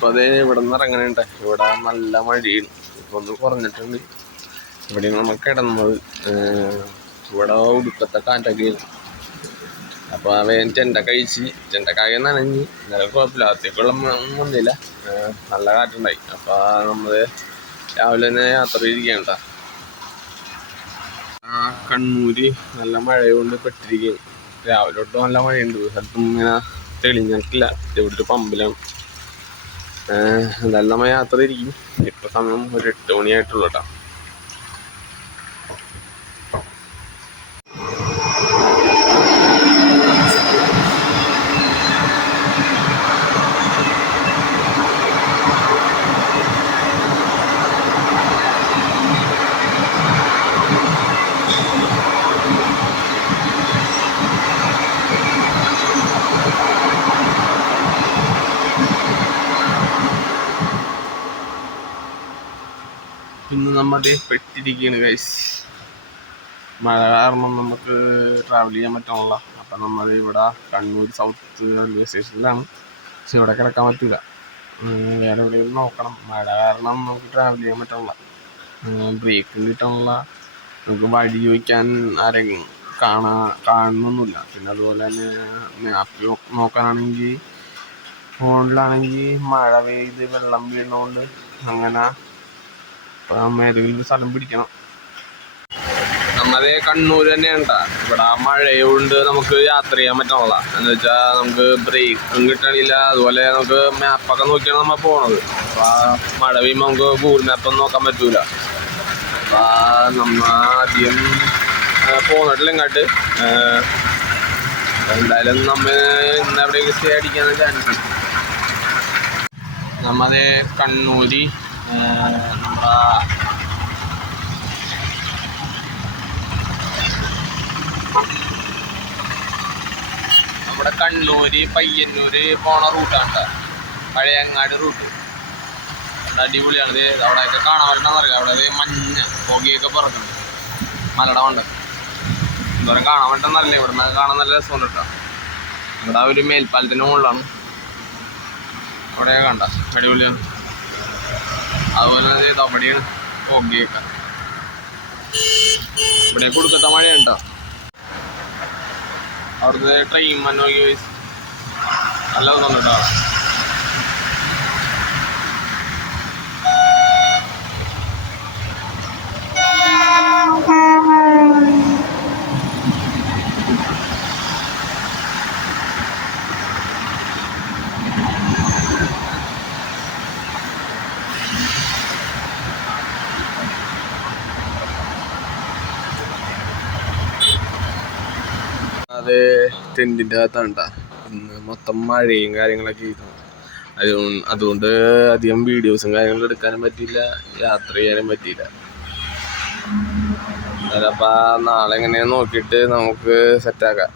ഇപ്പം അതേ ഇവിടെ നിന്ന് ഇറങ്ങണുണ്ട്. ഇവിടെ നല്ല മഴയാണ്. ഇപ്പം ഒന്ന് കുറഞ്ഞിട്ടുണ്ട്. ഇവിടെ നമ്മൾ കിടന്നത് ഇവിടെ ഉടുക്കത്തെ കാറ്റൊക്കെയാണ്. അപ്പോൾ അവൻ ചെണ്ട കഴിച്ച് ചെണ്ടക്കായ നനഞ്ഞ് ഇന്നലെ കുഴപ്പമില്ലാത്തേക്കുള്ള ഒന്നുമില്ല. നല്ല കാറ്റുണ്ടായി. അപ്പോൾ നമ്മൾ രാവിലെ തന്നെ യാത്ര ഇരിക്കണ്ട. കണ്ണൂര് നല്ല മഴയുകൊണ്ട് പെട്ടിരിക്കുകയാണ്. രാവിലെ തൊട്ട് നല്ല മഴയുണ്ട്. സ്ഥലത്തും ഇങ്ങനെ തെളിഞ്ഞിട്ടില്ല. ഇവിടുത്തെ പമ്പിലാണ്. എന്തായാലും നമ്മൾ യാത്ര ഇരിക്കും. ഇപ്പം സമയം ഒരു 8 മണിയായിട്ടുള്ളൂ കേട്ടോ. ഇന്ന് നമ്മുടെ പെട്ടിരിക്കുകയാണ് ഗൈസ്. മഴ കാരണം നമുക്ക് ട്രാവൽ ചെയ്യാൻ പറ്റണില്ല. അപ്പം നമ്മൾ ഇവിടെ കണ്ണൂർ സൗത്ത് റെയിൽവേ സ്റ്റേഷനിലാണ്. പക്ഷെ ഇവിടെ കിടക്കാൻ പറ്റില്ല. വേറെ എവിടെയെങ്കിലും നോക്കണം. മഴ കാരണം നമുക്ക് ട്രാവൽ ചെയ്യാൻ പറ്റണില്ല. ബ്രേക്ക് കിട്ടണില്ല. നമുക്ക് വഴി ചോദിക്കാൻ ആരെങ്കിലും കാണുന്നൊന്നുമില്ല. പിന്നെ അതുപോലെ തന്നെ മാപ്പ് നോക്കാനാണെങ്കിൽ ഫോണിലാണെങ്കിൽ മഴ പെയ്ത് വെള്ളം വീഴുന്നതുകൊണ്ട് അങ്ങനെ ഏതെങ്കിലും സ്ഥലം പിടിക്കണം. നമ്മതേ കണ്ണൂർ തന്നെയാണ് കേട്ടോ. ഇവിടെ മഴയുണ്ട് നമുക്ക് യാത്ര ചെയ്യാൻ പറ്റണില്ല. എന്ന് വെച്ചാൽ നമുക്ക് ബ്രേക്കും കിട്ടണില്ല. അതുപോലെ നമുക്ക് മാപ്പൊക്കെ നോക്കിയാണ് നമ്മൾ പോണത്. അപ്പോൾ മഴ പെയ്യുമ്പോൾ നമുക്ക് ഗൂഗിൾ മാപ്പൊന്നും നോക്കാൻ പറ്റൂല. അപ്പോൾ നമ്മൾ ആദ്യം പോന്നിട്ടില്ല ഇങ്ങോട്ട്. എന്തായാലും നമ്മൾ ഇന്ന് എവിടെയെങ്കിലും സ്റ്റേ അടിക്കാന്ന് ചാൻസ്. നമ്മതേ കണ്ണൂര് നമ്മുടെ കണ്ണൂര് പയ്യന്നൂര് പോണ റൂട്ടാണ്. പഴയങ്ങാട് റൂട്ട് അടിപൊളിയാണ്. അവിടെയൊക്കെ കാണാൻ പറ്റണമെന്നറിയാം. അവിടെ മഞ്ഞ പുകയൊക്കെ പറക്കുന്നുണ്ട്. മലയുടെ ഉണ്ട്. എന്തോരം കാണാൻ പറ്റുന്നറിയില്ല. ഇവിടെ നിന്ന് കാണാൻ നല്ല രസമുണ്ട് കേട്ടോ. ഇവിടെ ഒരു മേൽപ്പാലത്തിന് മുകളിലാണ്. അവിടെ കണ്ട അടിപൊളിയാണ്. അതുപോലെ തന്നെ അവിടെയാണ് പുകയൊക്കെ. ഇവിടെ കൊടുക്കത്ത മഴയുണ്ടോ. അവിടുത്തെ ട്രെയിൻ നോക്കി നല്ല തോന്നുന്നു കേട്ടോ. അത് ടെൻറ്റിൻ്റെ അകത്താണ്. ഇന്ന് മൊത്തം മഴയും കാര്യങ്ങളൊക്കെ ആയിരുന്നു. അതുകൊണ്ട് അധികം വീഡിയോസും കാര്യങ്ങളും എടുക്കാനും പറ്റിയില്ല. യാത്ര ചെയ്യാനും പറ്റിയില്ല. അപ്പം നാളെ എങ്ങനെയാന്ന് നോക്കിയിട്ട് നമുക്ക് സെറ്റാക്കാം.